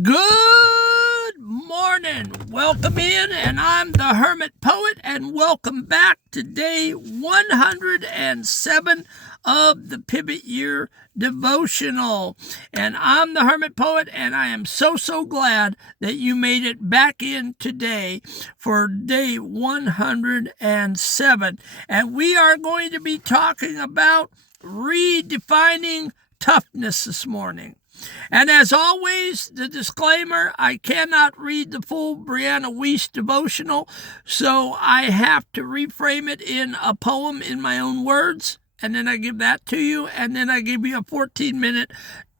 Good morning. Welcome in, and I'm the Hermit Poet, and welcome back to day 107 of the Pivot Year Devotional. And I'm the Hermit Poet, and I am so glad that you made it back in today for day 107. And we are going to be talking about redefining toughness this morning. And as always, the disclaimer, I cannot read the full Brianna Weiss devotional, so I have to reframe it in a poem in my own words, and then I give that to you, and then I give you a 14-minute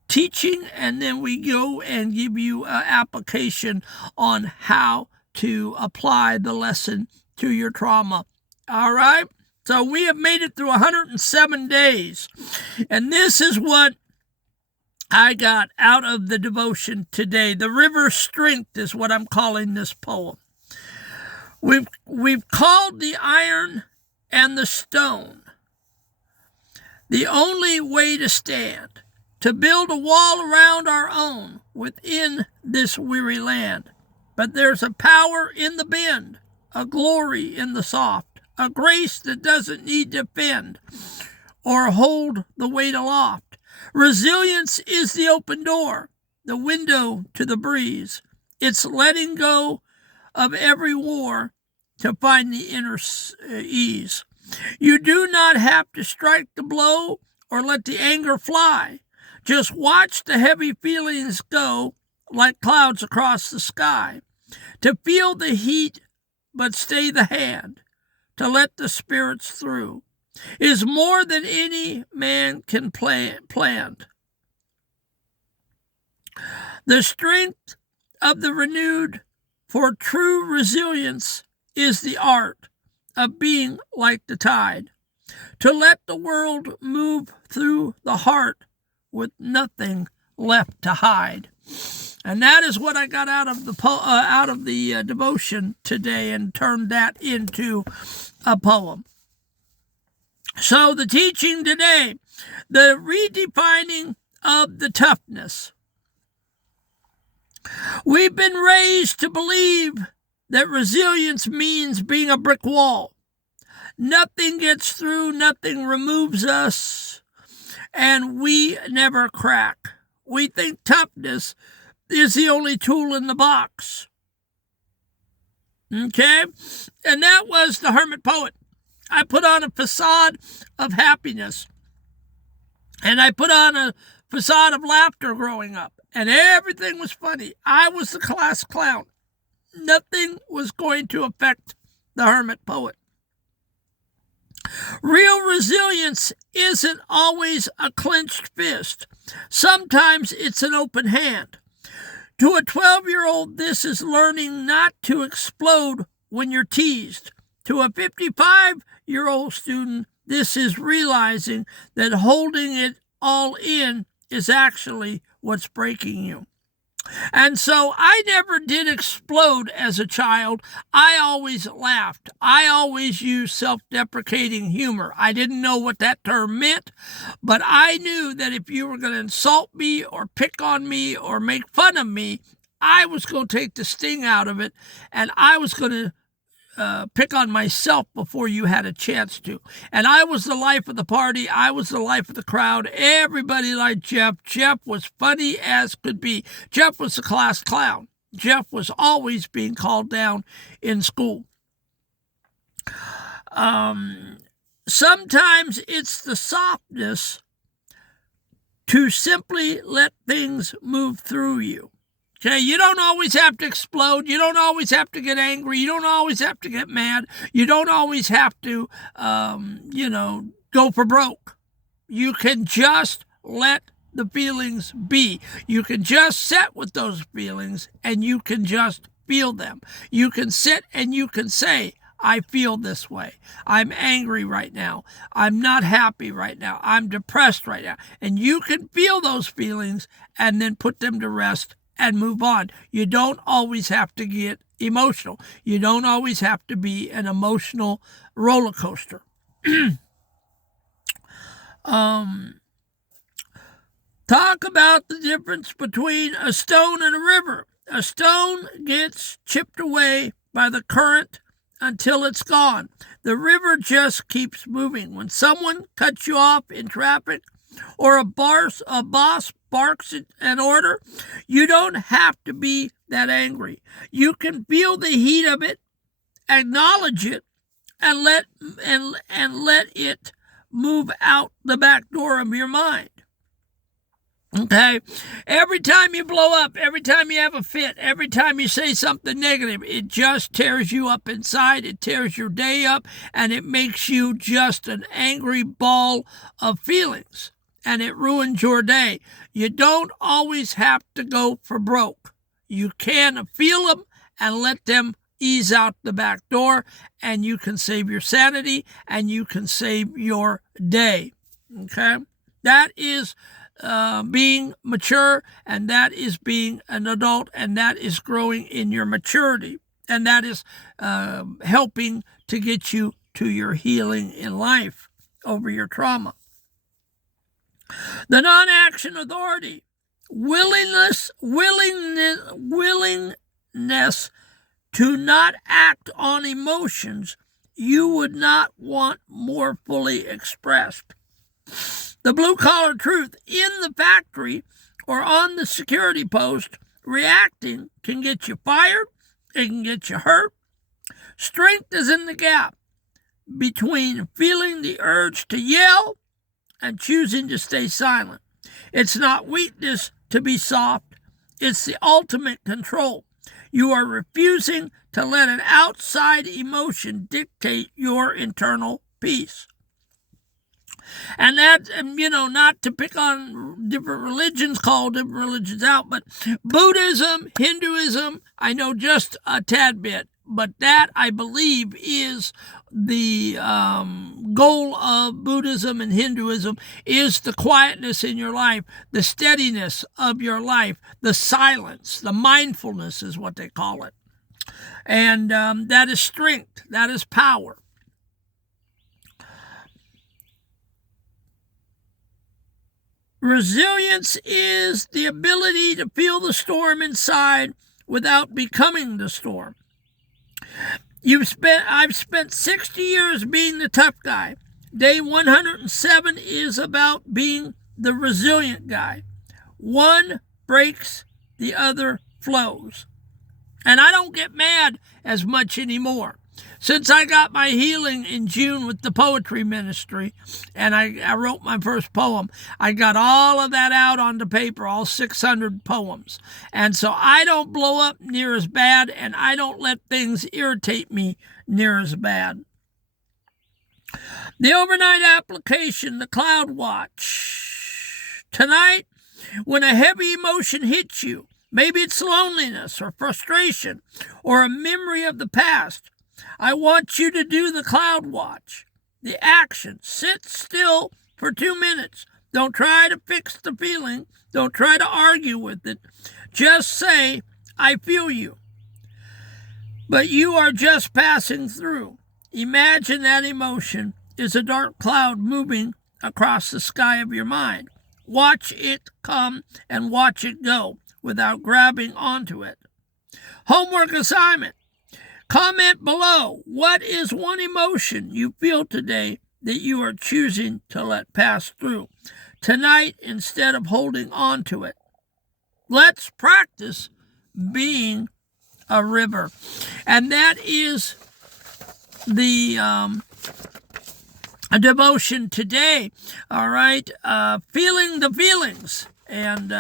teaching, and then we go and give you an application on how to apply the lesson to your trauma. All right? So we have made it through 107 days, and this is what I got out of the devotion today. The river strength is what I'm calling this poem. We've called the iron and the stone the only way to stand, to build a wall around our own within this weary land. But there's a power in the bend, a glory in the soft, a grace that doesn't need to bend or hold the weight aloft. Resilience is the open door, the window to the breeze. It's letting go of every war to find the inner ease. You do not have to strike the blow or let the anger fly. Just watch the heavy feelings go like clouds across the sky. To feel the heat but stay the hand, to let the spirits through, is more than any man can plan. The strength of the renewed for true resilience is the art of being like the tide, to let the world move through the heart with nothing left to hide. And that is what I got out of the devotion today, and turned that into a poem. So the teaching today, the redefining of the toughness. We've been raised to believe that resilience means being a brick wall. Nothing gets through, nothing removes us, and we never crack. We think toughness is the only tool in the box. Okay? And that was the Hermit Poet. I put on a facade of happiness, and I put on a facade of laughter growing up, and everything was funny. I was the class clown. Nothing was going to affect the Hermit Poet. Real resilience isn't always a clenched fist. Sometimes it's an open hand. To a 12-year-old, this is learning not to explode when you're teased. To a 55-year-old student, this is realizing that holding it all in is actually what's breaking you. And so I never did explode as a child. I always laughed. I always used self-deprecating humor. I didn't know what that term meant, but I knew that if you were going to insult me or pick on me or make fun of me, I was going to take the sting out of it, and I was going to pick on myself before you had a chance to. And I was the life of the party. I was the life of the crowd. Everybody liked Jeff. Jeff was funny as could be. Jeff was the class clown. Jeff was always being called down in school. Sometimes it's the softness to simply let things move through you. Okay, you don't always have to explode. You don't always have to get angry. You don't always have to get mad. You don't always have to, go for broke. You can just let the feelings be. You can just sit with those feelings, and you can just feel them. You can sit and you can say, I feel this way. I'm angry right now. I'm not happy right now. I'm depressed right now. And you can feel those feelings and then put them to rest and move on. You don't always have to get emotional. You don't always have to be an emotional roller coaster. Talk about the difference between a stone and a river. A stone gets chipped away by the current until it's gone. The river just keeps moving. When someone cuts you off in traffic or a boss barks an order, you don't have to be that angry. You can feel the heat of it, acknowledge it, and let it move out the back door of your mind. Okay? Every time you blow up, every time you have a fit, every time you say something negative, it just tears you up inside. It tears your day up, and it makes you just an angry ball of feelings, and it ruins your day. You don't always have to go for broke. You can feel them and let them ease out the back door, and you can save your sanity, and you can save your day. Okay? That is being mature, and that is being an adult, and that is growing in your maturity, and that is helping to get you to your healing in life over your trauma. The non-action authority, willingness to not act on emotions you would not want more fully expressed. The blue-collar truth, in the factory or on the security post, reacting can get you fired, it can get you hurt. Strength is in the gap between feeling the urge to yell and choosing to stay silent. It's not weakness to be soft, it's the ultimate control. You are refusing to let an outside emotion dictate your internal peace. And that, not to pick on different religions, call different religions out, but Buddhism, Hinduism, I know just a tad bit, but that, I believe, is the goal of Buddhism and Hinduism, is the quietness in your life, the steadiness of your life, the silence, the mindfulness is what they call it. And that is strength, that is power. Resilience is the ability to feel the storm inside without becoming the storm. I've spent 60 years being the tough guy. Day 107 is about being the resilient guy. One breaks, the other flows. And I don't get mad as much anymore. Since I got my healing in June with the poetry ministry, and I wrote my first poem, I got all of that out onto paper, all 600 poems. And so I don't blow up near as bad, and I don't let things irritate me near as bad. The overnight application, the cloud watch. Tonight, when a heavy emotion hits you, maybe it's loneliness or frustration or a memory of the past, I want you to do the cloud watch. The action. Sit still for 2 minutes. Don't try to fix the feeling. Don't try to argue with it. Just say, I feel you. But you are just passing through. Imagine that emotion is a dark cloud moving across the sky of your mind. Watch it come and watch it go without grabbing onto it. Homework assignment. Comment below, what is one emotion you feel today that you are choosing to let pass through tonight instead of holding on to it? Let's practice being a river. And that is the devotion today, all right? Feeling the feelings and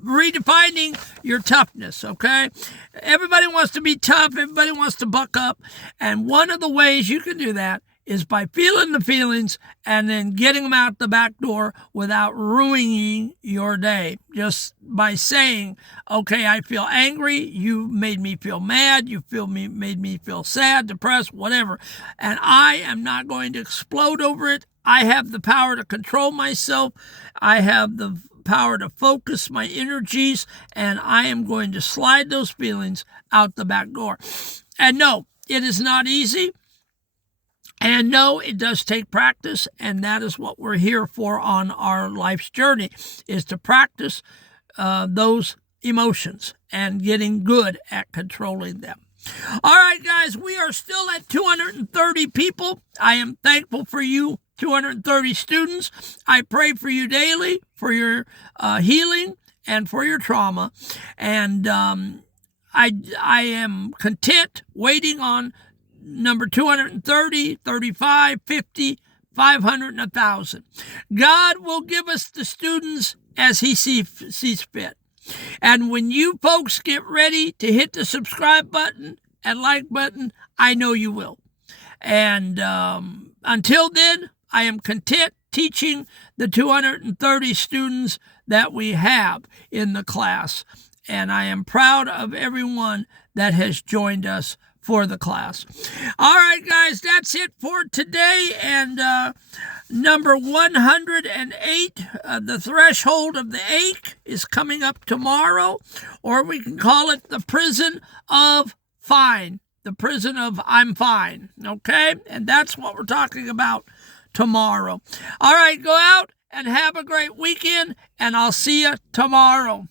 redefining your toughness, okay? Everybody wants to be tough. Everybody wants to buck up. And one of the ways you can do that is by feeling the feelings and then getting them out the back door without ruining your day. Just by saying, okay, I feel angry. You made me feel mad. Made me feel sad, depressed, whatever. And I am not going to explode over it. I have the power to control myself. I have the power to focus my energies, and I am going to slide those feelings out the back door. And no, it is not easy. And no, it does take practice, and that is what we're here for on our life's journey, is to practice those emotions and getting good at controlling them. All right, guys, we are still at 230 people. I am thankful for you, 230 students. I pray for you daily, for your healing and for your trauma. And I am content waiting on number 230, 35, 50, 500, and 1,000. God will give us the students as he sees fit. And when you folks get ready to hit the subscribe button and like button, I know you will. And until then, I am content teaching the 230 students that we have in the class. And I am proud of everyone that has joined us for the class. All right, guys, that's it for today. And number 108, the threshold of the ache, is coming up tomorrow, or we can call it the prison of fine, the prison of I'm fine, okay? And that's what we're talking about tomorrow. All right, go out and have a great weekend, and I'll see you tomorrow.